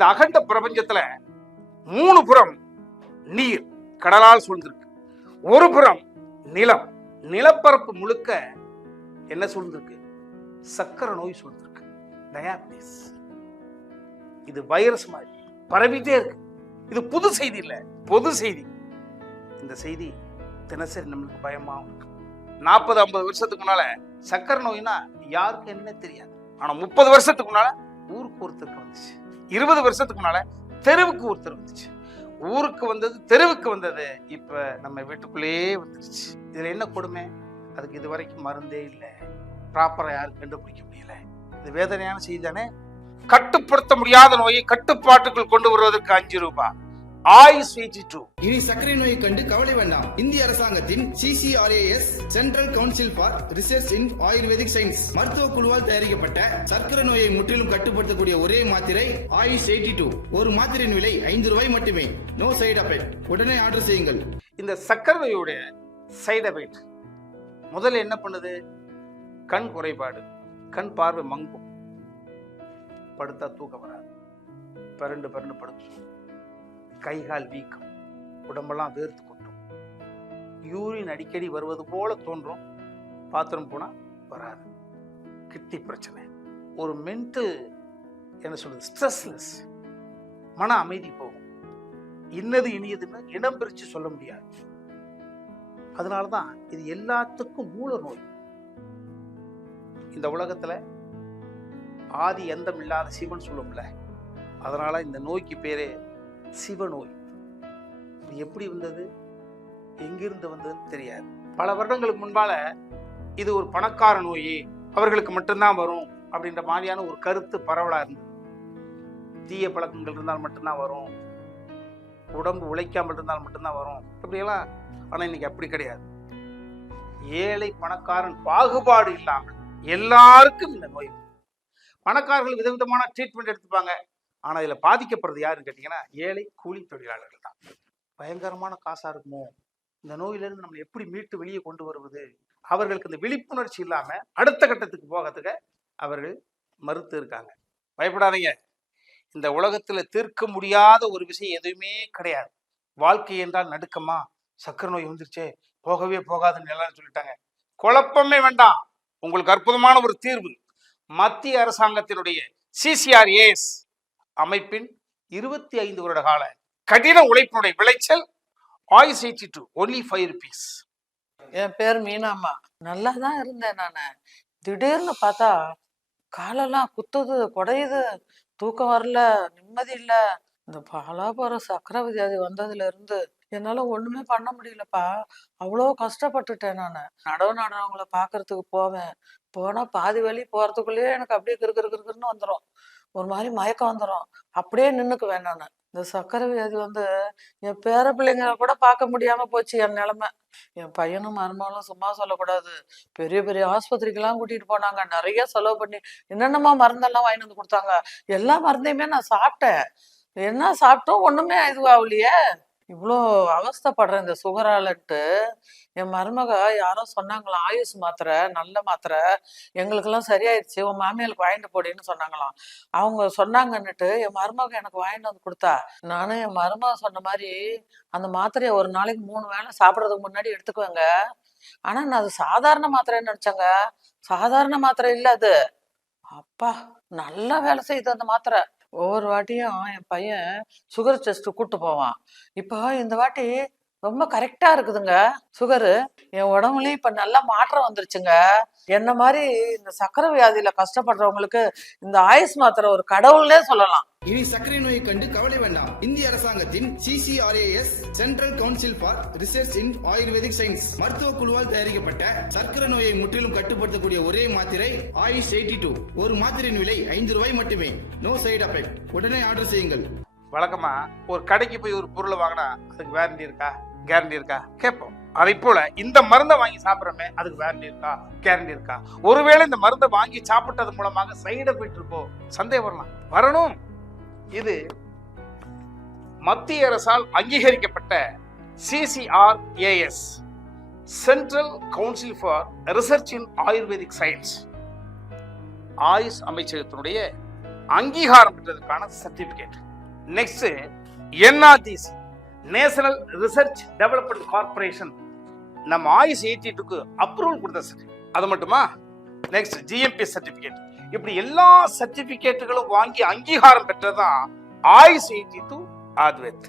இந்த அகண்ட பிரபஞ்சத்துல மூணு புறம் நீர் கடலால் சூழ்ந்திருக்கு. ஒரு புறம் நிலம். நிலப்பரப்பு முழுக்க என்ன சூழ்ந்திருக்கு? சக்கரை நோய் சூழ்ந்திருக்கு. டயாபிட்டிஸ். இது வைரஸ் மாதிரி பரவிட்டே இருக்கு. இது புது செய்தி இல்லை பொது செய்தி. இந்த செய்தி தினசரி நம்மளுக்கு பயமாகும். இருக்கு நாற்பது ஐம்பது வருஷத்துக்கு முன்னால சக்கரை நோய்னா யாருக்கு என்ன தெரியாது. ஆனா முப்பது வருஷத்துக்கு முன்னால ஊருக்கு ஒருத்தருக்கு வந்துச்சு. இருபது வருஷத்துக்கு முன்னால தெருவுக்கு ஒருத்தர் வந்துச்சு. ஊருக்கு வந்தது தெருவுக்கு வந்தது. இப்ப நம்ம வீட்டுக்குள்ளேயே வந்துருச்சு. இதுல என்ன கொடுமை? அதுக்கு இது வரைக்கும் மருந்தே இல்லை. ப்ராப்பரா யாரும் கண்டுபிடிக்க முடியல. இது வேதனையான செய்தி தானே? கட்டுப்படுத்த முடியாத நோயை கட்டுப்பாட்டுக்குள் கொண்டு வருவதற்கு அஞ்சு ரூபாய் ஆயுஸ் எயிட்டி டூ இனி சர்க்கரை நோயை கண்டு கவலை வேண்டாம். இந்திய அரசாங்கத்தின் CCRAS central council for research in Ayurvedic science மருத்துவ குழுவால் தயாரிக்கப்பட்ட சர்க்கரை நோயை முற்றிலும் கட்டுப்படுத்தக்கூடிய ஒரே மாத்திரை ஆயுஷ் எயிட்டி டூ ஒரு மாத்திரையின் விலை ஐந்து ரூபாய் மட்டுமே. நோ சைடு எஃபெக்ட் உடனே ஆர்டர் செய்யுங்கள். இந்த சக்கரை நோயுடைய சைடு எஃபெக்ட் முதல்ல என்ன பண்ணுது? கண் குறைபாடு. கண் பார்வை மங்கும். படுத்தா தூக்கம் வராது. பரண்டு பரண்டு படுக்கும். கைகால் வீக்கம். உடம்பெல்லாம் வேர்த்து கொட்டும். யூரின் அடிக்கடி வருவது போல தோன்றும். பாத்திரம் போனால் வராது. கிட்னி பிரச்சனை. ஒரு மென்டல் என்ன சொல்றது? ஸ்ட்ரெஸ்லெஸ் மன அமைதி போகும். இன்னது இனியதுன்னு இடம் பிரித்து சொல்ல முடியாது. அதனால தான் இது எல்லாத்துக்கும் மூல நோய். இந்த உலகத்தில் ஆதி எந்தம் இல்லாத சிவன் சொல்லும்ல அதனால இந்த நோய்க்கு பேரே சிவநோய். இது எப்படி வந்தது? எங்கிருந்து வந்ததுன்னு தெரியாது. பல வருடங்களுக்கு முன்பால இது ஒரு பணக்கார நோய் அவர்களுக்கு மட்டும்தான் வரும் அப்படின்ற மாதிரியான ஒரு கருத்து பரவலாக இருந்தது. தீய பழக்கங்கள் இருந்தால் மட்டும்தான் வரும். உடம்பு உழைக்காமல் இருந்தால் மட்டும்தான் வரும். இப்படியெல்லாம் ஆனால் இன்னைக்கு அப்படி கிடையாது. ஏழை பணக்காரன் பாகுபாடு இல்லாமல் எல்லாருக்கும் இந்த நோய் பணக்காரர்கள் விதவிதமான ட்ரீட்மெண்ட் எடுத்துப்பாங்க. ஆனா இதில் பாதிக்கப்படுறது யாருன்னு கேட்டீங்கன்னா ஏழை கூலி தொழிலாளர்கள் தான். பயங்கரமான காசா இருக்குமோ? இந்த நோயிலிருந்து நம்ம எப்படி மீட்டு வெளியே கொண்டு வருவது? அவர்களுக்கு இந்த விழிப்புணர்ச்சி இல்லாம அடுத்த கட்டத்துக்கு போகிறதுக்கு அவர்கள் மறுத்து இருக்காங்க. பயப்படாதீங்க. இந்த உலகத்துல தீர்க்க முடியாத ஒரு விஷயம் எதுவுமே கிடையாது. வாழ்க்கை என்றால் நடுக்கமா? சக்கரை நோய் வந்துருச்சே. போகவே போகாதுன்னு எல்லாரும் சொல்லிட்டாங்க. குழப்பமே வேண்டாம். உங்களுக்கு அற்புதமான ஒரு தீர்வு. மத்திய அரசாங்கத்தினுடைய சிசிஆர்ஏஎஸ் அமைப்பின் இருபத்தி ஐந்து வருட கால கடின உழைப்பினுடைய விளைச்சல் Ayush eighty two only five rupees என் பேர் மீனாம்மா. நல்லா தான் இருந்தேன் நான். திடீர்னு பார்த்தா காலெல்லாம் குத்துது குடையுது தூக்கம் வரல நிம்மதி இல்ல. இந்த பாலாபுரம் சக்கரை வியாதி வந்ததுல இருந்து என்னால ஒண்ணுமே பண்ண முடியலப்பா. அவ்வளோ கஷ்டப்பட்டுட்டேன் நான். நடவு நடனவங்களை பாக்குறதுக்கு போவேன். போனா பாதி வழி போறதுக்குள்ளேயே எனக்கு அப்படியே கிருக்கிருக்குன்னு வந்துடும் ஒரு மாதிரி மயக்கம் வந்துடும் அப்படியே நின்னுக்குவேன் நான். இந்த சக்கரை வியாதி வந்து என் பேர பிள்ளைங்க கூட பார்க்க முடியாம போச்சு என் நிலைமை. என் பையனும் மருமகளும் சும்மா சொல்லக்கூடாது. பெரிய பெரிய ஆஸ்பத்திரிக்கெல்லாம் கூட்டிட்டு போனாங்க. நிறைய செலவு பண்ணி என்னென்னமா மருந்தெல்லாம் வாங்கிட்டு வந்து கொடுத்தாங்க. எல்லா மருந்தையுமே நான் சாப்பிட்டேன். என்ன சாப்பிட்டோம்? ஒண்ணுமே இதுவாகலையே. இவ்வளோ அவஸ்தைப்படுறேன் இந்த சுகராலன்ட்டு. என் மருமக யாரோ சொன்னாங்களாம் ஆயுஷ் மாத்திரை நல்ல மாத்திரை. எங்களுக்கெல்லாம் சரியாயிடுச்சு உன் மாமியாளுக்கு வாங்கிட்டு போடின்னு சொன்னாங்களாம். அவங்க சொன்னாங்கன்னுட்டு என் மருமக எனக்கு வாங்கிட்டு வந்து கொடுத்தா. நானும் என் மருமக சொன்ன மாதிரி அந்த மாத்திரையை ஒரு நாளைக்கு மூணு வேளை சாப்பிட்றதுக்கு முன்னாடி எடுத்துக்குவேங்க. ஆனால் நான் அது சாதாரண மாத்திரைன்னு நினச்சேங்க. சாதாரண மாத்திரை இல்லை அது. அப்பா நல்லா வேலை செய்யுது அந்த மாத்திரை. ஒவ்வொரு வாட்டியும் என் பையன் சுகர் டெஸ்ட்டு கூப்பிட்டு போவான். இப்போ இந்த வாட்டி ரொம்ப கரெக்டா இருக்குதுங்க. சுகரு என் உடம்புலயும் இப்ப நல்ல மாற்றம் வந்துருச்சுங்க. என்ன மாதிரி இந்த சக்கரை வியாதியில கஷ்டப்படுறவங்களுக்கு இந்த ஆயுஸ் மாத்திரை ஒரு கடவுள்னே சொல்லலாம். இனி சர்க்கரை நோயை கண்டு கவலை வேண்டாம். இந்திய அரசாங்கத்தின் CCRAS central council for research in Ayurvedic science மருத்துவ குழுவால் தயாரிக்கப்பட்ட சர்க்கரை நோயை முற்றிலும் கட்டுப்படுத்தக்கூடிய ஒரே மாத்திரை ஆயுஷ் எயிட்டி டூ. ஒரு மாத்திரையின் விலை ஐந்து ரூபாய் மட்டுமே. நோ சைடு எஃபெக்ட் உடனே ஆர்டர் செய்யுங்கள். வழக்கமா ஒரு கடைக்கு போய் ஒரு பொருளை வாங்கினா அதுக்கு வேரண்டி இருக்கா? கேரண்டி இருக்கா? கேட்போம். அதை போல இந்த மருந்தை வாங்கி சாப்பிட்றோமே அதுக்கு வேரண்டி இருக்கா? கேரண்டி இருக்கா? ஒருவேளை இந்த மருந்தை வாங்கி சாப்பிட்டது மூலமாக சைடு எஃபெக்ட் இருக்கோ? சந்தேகம் வரலாம். வரணும். இது மத்திய அரசால் அங்கீகரிக்கப்பட்ட CCRAS central council for research in Ayurvedic science Ayush அமைச்சகத்தினுடைய அங்கீகாரம் பெற்றதற்கான certificate next NRDC national research development corporation நம்ம ஆயுஷ் எயிட்டிக்கு அப்ரூவல் கொடுத்த சர்டிஃபிகேட் அது மட்டுமா? நெக்ஸ்ட் ஜிஎம்பி சர்டிஃபிகேட் இப்படி எல்லா சர்டிஃபிகேட்டுகளும் வாங்கி அங்கீகாரம் பெற்றதான் ஆயுஷ் எயிட்டி டூ ஆத்வேத்.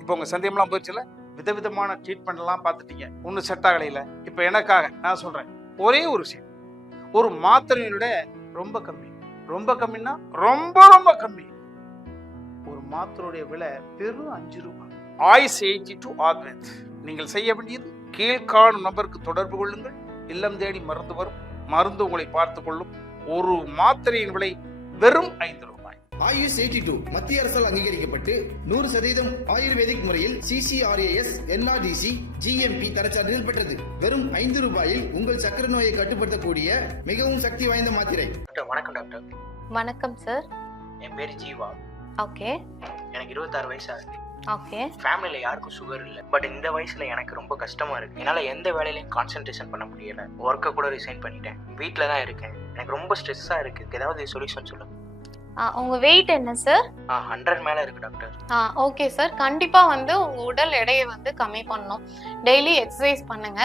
இப்போ உங்கள் சந்தேகம்லாம் போயிடுச்சுல? விதவிதமான ட்ரீட்மெண்ட்லாம் பார்த்துட்டீங்க. ஒன்றும் செட் ஆகலையில் இப்போ எனக்காக நான் சொல்கிறேன் ஒரே ஒரு விஷயம். ஒரு மாத்திரையோட ரொம்ப கம்மி. ரொம்ப கம்மின்னா ரொம்ப ரொம்ப கம்மி. ஒரு மாத்திரையுடைய விலை வெறும் அஞ்சு ரூபாய். ஆயுஸ் எயிட்டி டூ ஆத்வெத் நீங்கள் செய்ய வேண்டியது கீழ்காணும் நபருக்கு தொடர்பு கொள்ளுங்கள். இல்லம் தேடி மருந்து வரும். மருந்து உங்களை பார்த்துக் கொள்ளும். ஒரு மாத்திரையின் விலை வெறும் ஐந்து ரூபாய். ஆயுஷ் எயிட்டி டூ மத்திய அரசால் அங்கீகரிக்கப்பட்டு நூறு சதவீதம் ஆயுர்வேதிக் முறையில் சிசிஆர்ஏஎஸ் என்ஆர்டிசி ஜிஎம்பி தரச்சான்றிதழ் பெற்றது. வெறும் ஐந்து ரூபாயில் உங்கள் சக்கரை நோயை கட்டுப்படுத்தக்கூடிய மிகவும் சக்தி வாய்ந்த மாத்திரை. டாக்டர் வணக்கம் டாக்டர். வணக்கம் சார். என் பேர் ஜீவா. ஓகே. எனக்கு இருபத்தாறு வயசு ஆகுது. ஓகே. ஃபேமிலியில் யாருக்கும் சுகர் இல்லை. பட் இந்த வயசுல எனக்கு ரொம்ப கஷ்டமா இருக்கு. என்னால் எந்த வேலையிலையும் கான்சென்ட்ரேஷன் பண்ண முடியல. ஒர்க்கை கூட ரிசைன் பண்ணிட்டேன். வீட்டில தான் இருக்கேன். எனக்கு ரொம்ப ஸ்ட்ரெஸ்ஸாக இருக்கு. ஏதாவது சொல்யூஷன் சொல்லுங்க. உங்க வெயிட் என்ன சார் ஹண்ட்ரட் மேலே இருக்கு டாக்டர் ஆ ஓகே சார் கண்டிப்பா வந்து உங்க உடல் எடையை வந்து கம்மி பண்ணணும். டெய்லி எக்ஸசைஸ் பண்ணுங்க.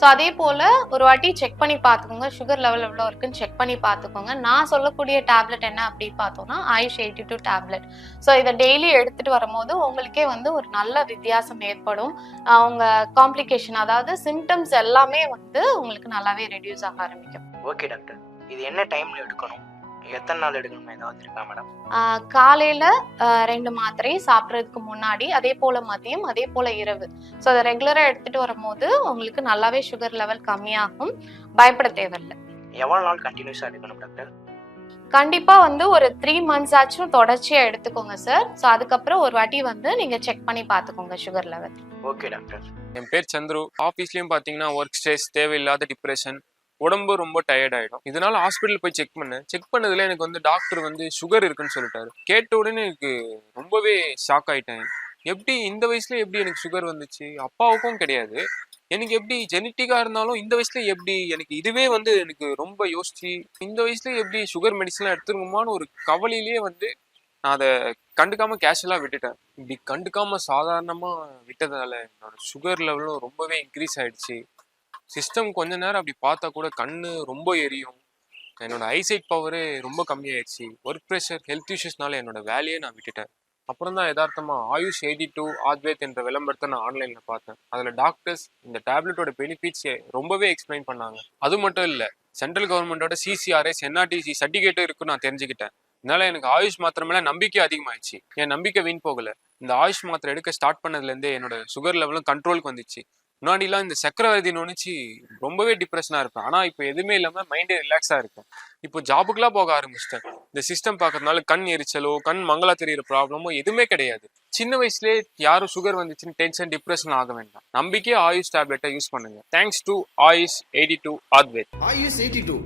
ஸோ அதே போல ஒரு வாட்டி செக் பண்ணி பார்த்துக்கோங்க. சுகர் லெவல் எவ்வளோ இருக்குன்னு செக் பண்ணி பார்த்துக்கோங்க. நான் சொல்லக்கூடிய டேப்லெட் என்ன அப்படின்னு பார்த்தோம்னா Ayush eighty two tablet so இதை டெய்லி எடுத்துட்டு வரும்போது உங்களுக்கே வந்து ஒரு நல்ல வித்தியாசம் ஏற்படும். ஆ, உங்க காம்ப்ளிகேஷன் அதாவது சிம்டம்ஸ் எல்லாமே வந்து உங்களுக்கு நல்லாவே ரெடியூஸ் ஆக ஆரம்பிக்கும். ஓகே டாக்டர் இது என்ன டைமில் எடுக்கணும்? எத்தனை நாள் எடுக்கணும் ஏதாவது இருக்கா மேடம் காலையில ரெண்டு மாத்திரை சாப்பிட்றதுக்கு முன்னாடி அதே போல மதியம் அதே போல இரவு. ஸோ அதை ரெகுலரா எடுத்துட்டு வரும்போது உங்களுக்கு நல்லாவே சுகர் லெவல் கம்மியாகும். பயப்பட தேவையில்லை. எவ்வளோ நாள் கண்டினியூஸாக எடுக்கணும் டாக்டர் கண்டிப்பா வந்து ஒரு த்ரீ மந்த்ஸ் ஆச்சும் தொடர்ச்சியா எடுத்துக்கோங்க சார் ஸோ அதுக்கப்புறம் ஒரு வாட்டி வந்து நீங்க செக் பண்ணி பார்த்துக்கோங்க சுகர் லெவல் ஓகே டாக்டர் என் பேர் சந்துரு. ஆஃபீஸ்லேயும் பார்த்தீங்கன்னா ஒர்க் ஸ்ட்ரெஸ் தேவையில்லாத டிப்ரெஷன் உடம்பு ரொம்ப டயர்ட் ஆகிடும் இதனால ஹாஸ்பிட்டல் போய் செக் பண்ணேன். செக் பண்ணதுல எனக்கு வந்து டாக்டர் வந்து சுகர் இருக்குன்னு சொல்லிட்டாரு. கேட்ட உடனே எனக்கு ரொம்பவே ஷாக் ஆயிட்டேன். எப்படி இந்த வயசுல எப்படி எனக்கு சுகர் வந்துச்சு? அப்பாவுக்கும் கிடையாது. எனக்கு எப்படி ஜெனட்டிக்கா இருந்தாலும் இந்த வயசுல எப்படி எனக்கு இதுவே வந்து எனக்கு ரொம்ப யோசிச்சு இந்த வயசுல எப்படி சுகர் மெடிசன்லாம் எடுத்துருக்குமான்னு ஒரு கவலையிலேயே வந்து நான் அதை கண்டுக்காம கேஷுவலாக விட்டுட்டேன். இப்படி கண்டுக்காம சாதாரணமாக விட்டதால என்னோட சுகர் லெவலும் ரொம்பவே இன்க்ரீஸ் ஆயிடுச்சு. சிஸ்டம் கொஞ்ச நேரம் அப்படி பார்த்தா கூட கண்ணு ரொம்ப எரியும். என்னோட ஐசைட் பவரே ரொம்ப கம்மியாயிடுச்சு. ஒர்க் ப்ரெஷர் ஹெல்த் இஷ்யூஸ்னால என்னோட வேலையே நான் விட்டுட்டேன். அப்புறம் தான் யதார்த்தமாக ஆயுஷ் எயிட்டி டூ ஆத்வேத் என்ற விளம்பரத்தை நான் ஆன்லைனில் பார்த்தேன். அதில் டாக்டர்ஸ் இந்த டேப்லெட்டோட பெனிஃபிட்ஸ் ரொம்பவே எக்ஸ்பிளைன் பண்ணாங்க. அது மட்டும் இல்லை சென்ட்ரல் கவர்மெண்டோட சிசிஆர்எஸ் என்ஆர்டிசி சர்டிஃபிகேட்டும் இருக்குன்னு நான் தெரிஞ்சுக்கிட்டேன். இதனால எனக்கு ஆயுஷ் மாத்திரமே நம்பிக்கை அதிகமாயிடுச்சு. என் நம்பிக்கை வீண் போகல. இந்த ஆயுஷ் மாத்திரை எடுக்க ஸ்டார்ட் பண்ணதுலேருந்தே என்னோட சுகர் லெவலும் கண்ட்ரோலுக்கு வந்துச்சு. முன்னாடிலாம் இந்த சக்கரவர்த்தி நினைச்சு ரொம்பவே டிப்ரெஷனா இருப்பேன் ஆனா இப்போ எதுவுமே இல்லாம மைண்டே ரிலாக்ஸா இருக்கேன் இப்போ ஜாபுக்குலாம் போக ஆரம்பிச்சிட்டேன். இந்த சிஸ்டம் பார்க்கறதுனால கண் எரிச்சலோ கண் மங்களா தெரியிற ப்ராப்ளமோ எதுவுமே கிடையாது. சின்ன வயசுலேயே யாரும் சுகர் வந்துச்சுன்னு டென்ஷன் டிப்ரெஷன் ஆக வேண்டாம். நம்பிக்கை ஆயுஷ் டேப்லெட்டை யூஸ் பண்ணுங்க. Thanks to Ayush eighty two Advait Ayush eighty two